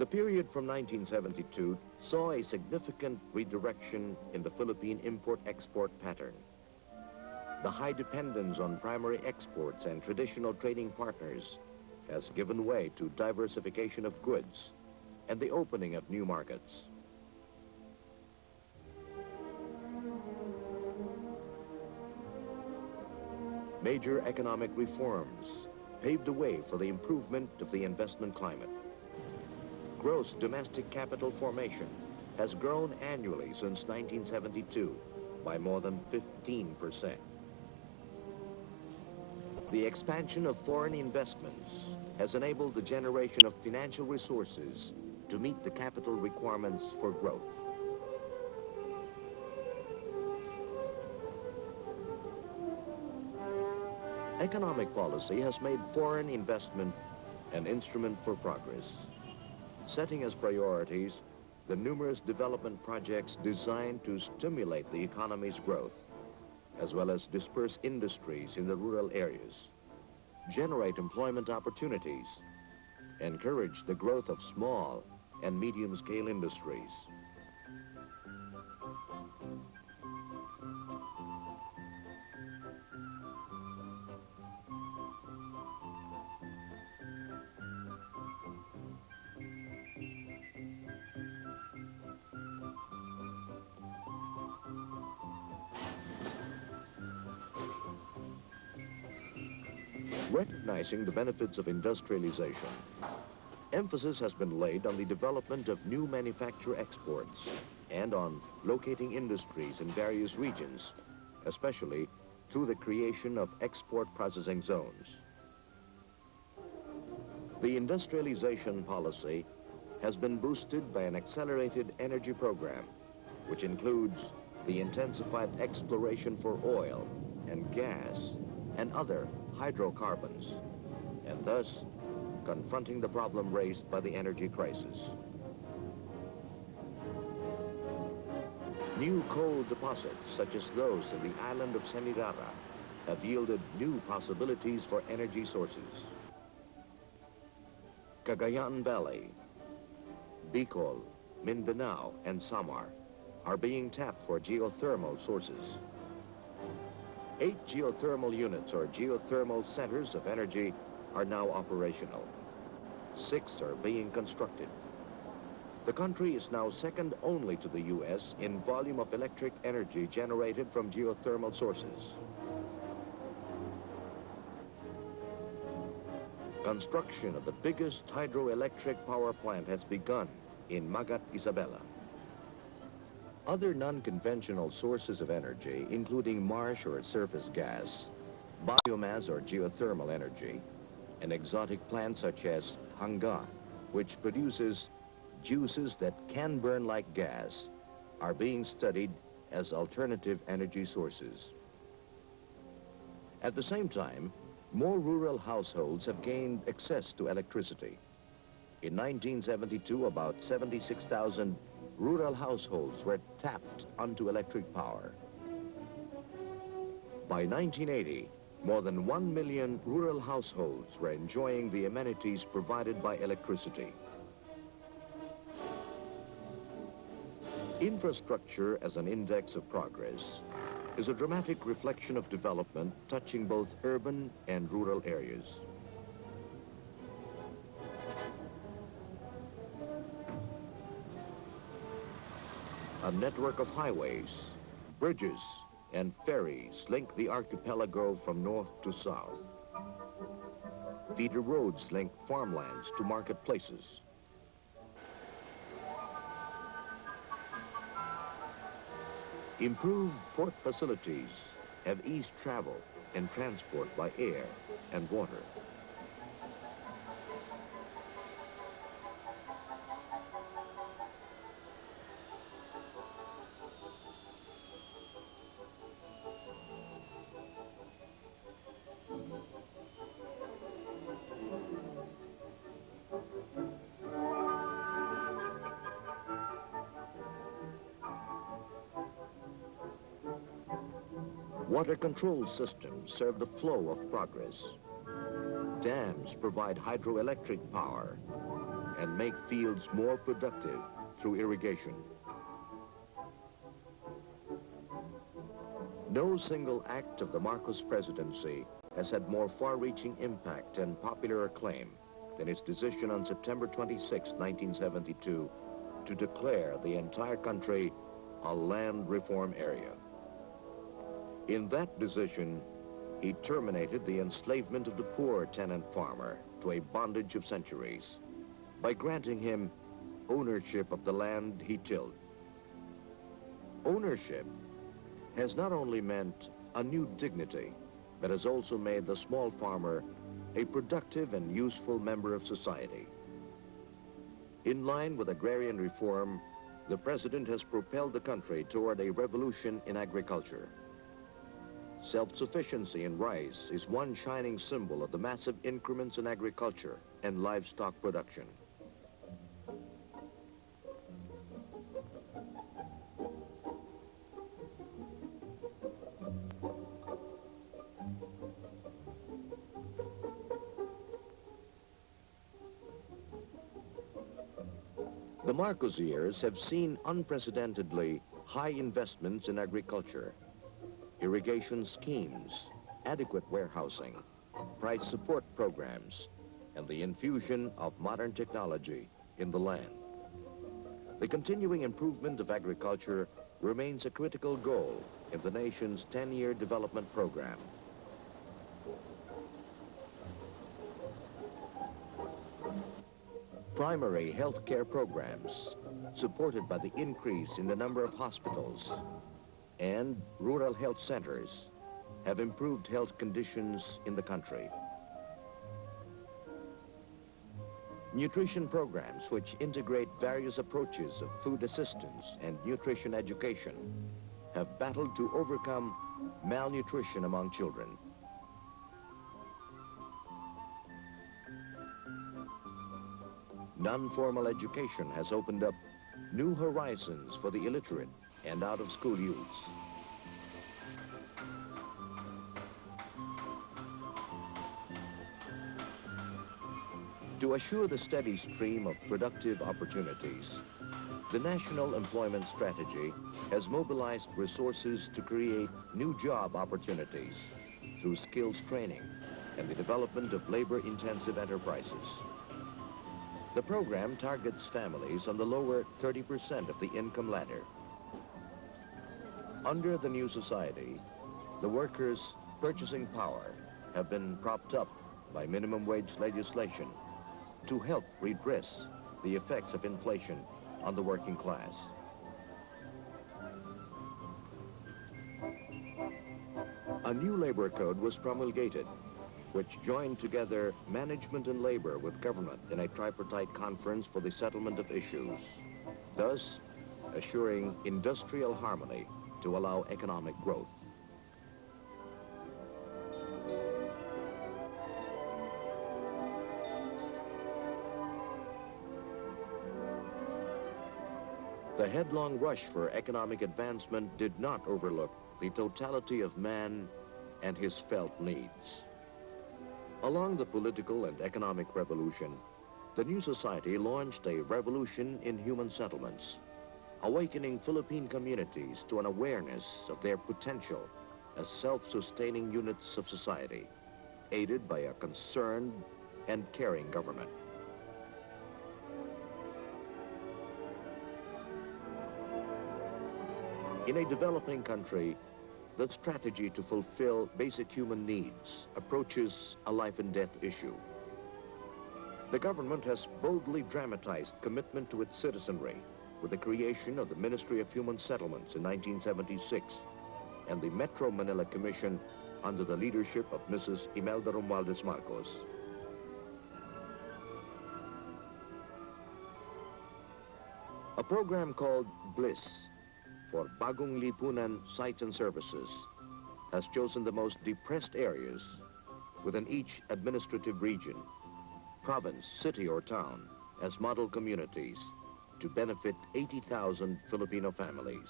The period from 1972 saw a significant redirection in the Philippine import-export pattern. The high dependence on primary exports and traditional trading partners has given way to diversification of goods and the opening of new markets. Major economic reforms paved the way for the improvement of the investment climate. Gross domestic capital formation has grown annually since 1972 by more than 15%. The expansion of foreign investments has enabled the generation of financial resources to meet the capital requirements for growth. Economic policy has made foreign investment an instrument for progress, setting as priorities the numerous development projects designed to stimulate the economy's growth, as well as disperse industries in the rural areas, generate employment opportunities, encourage the growth of small and medium-scale industries. Recognizing the benefits of industrialization, emphasis has been laid on the development of new manufacture exports and on locating industries in various regions, especially through the creation of export processing zones. The industrialization policy has been boosted by an accelerated energy program, which includes the intensified exploration for oil and gas and other hydrocarbons, and thus confronting the problem raised by the energy crisis. New coal deposits, such as those in the island of Semirara, have yielded new possibilities for energy sources. Cagayan Valley, Bicol, Mindanao, and Samar are being tapped for geothermal sources. 8 geothermal units, or geothermal centers of energy, are now operational. 6 are being constructed. The country is now second only to the U.S. in volume of electric energy generated from geothermal sources. Construction of the biggest hydroelectric power plant has begun in Magat, Isabela. Other non-conventional sources of energy, including marsh or surface gas, biomass or geothermal energy, and exotic plants such as hanggan, which produces juices that can burn like gas, are being studied as alternative energy sources. At the same time, more rural households have gained access to electricity. In 1972, about 76,000 rural households were tapped onto electric power. By 1980, more than 1 million rural households were enjoying the amenities provided by electricity. Infrastructure as an index of progress is a dramatic reflection of development touching both urban and rural areas. A network of highways, bridges, and ferries link the archipelago from north to south. Feeder roads link farmlands to marketplaces. Improved port facilities have eased travel and transport by air and water. Water control systems serve the flow of progress. Dams provide hydroelectric power, and make fields more productive through irrigation. No single act of the Marcos presidency has had more far-reaching impact and popular acclaim than its decision on September 26, 1972, to declare the entire country a land reform area. In that decision, he terminated the enslavement of the poor tenant farmer to a bondage of centuries by granting him ownership of the land he tilled. Ownership has not only meant a new dignity, but has also made the small farmer a productive and useful member of society. In line with agrarian reform, the president has propelled the country toward a revolution in agriculture. Self-sufficiency in rice is one shining symbol of the massive increments in agriculture and livestock production. The Marcos years have seen unprecedentedly high investments in agriculture, irrigation schemes, adequate warehousing, price support programs, and the infusion of modern technology in the land. The continuing improvement of agriculture remains a critical goal in the nation's 10-year development program. Primary health care programs, supported by the increase in the number of hospitals and rural health centers, have improved health conditions in the country. Nutrition programs which integrate various approaches of food assistance and nutrition education have battled to overcome malnutrition among children. Non-formal education has opened up new horizons for the illiterate and out-of-school youths. To assure the steady stream of productive opportunities, the National Employment Strategy has mobilized resources to create new job opportunities through skills training and the development of labor-intensive enterprises. The program targets families on the lower 30% of the income ladder. Under the new society, the workers' purchasing power have been propped up by minimum wage legislation to help redress the effects of inflation on the working class. A new labor code was promulgated, which joined together management and labor with government in a tripartite conference for the settlement of issues, thus assuring industrial harmony to allow economic growth. The headlong rush for economic advancement did not overlook the totality of man and his felt needs. Along the political and economic revolution, the new society launched a revolution in human settlements, awakening Philippine communities to an awareness of their potential as self-sustaining units of society, aided by a concerned and caring government. In a developing country, the strategy to fulfill basic human needs approaches a life and death issue. The government has boldly dramatized commitment to its citizenry with the creation of the Ministry of Human Settlements in 1976 and the Metro Manila Commission under the leadership of Mrs. Imelda Marcos. A program called BLISS, for Bagong Lipunan Sites and Services, has chosen the most depressed areas within each administrative region, province, city, or town as model communities to benefit 80,000 Filipino families.